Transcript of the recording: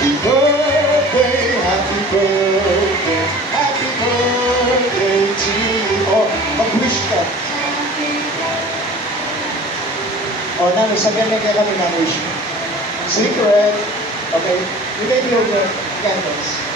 Happy birthday, happy birthday, happy birthday to you. Oh, mag-wish ka. Oh, Nano, sabihan na kami ng wish. Secret. Okay, you may be over candles.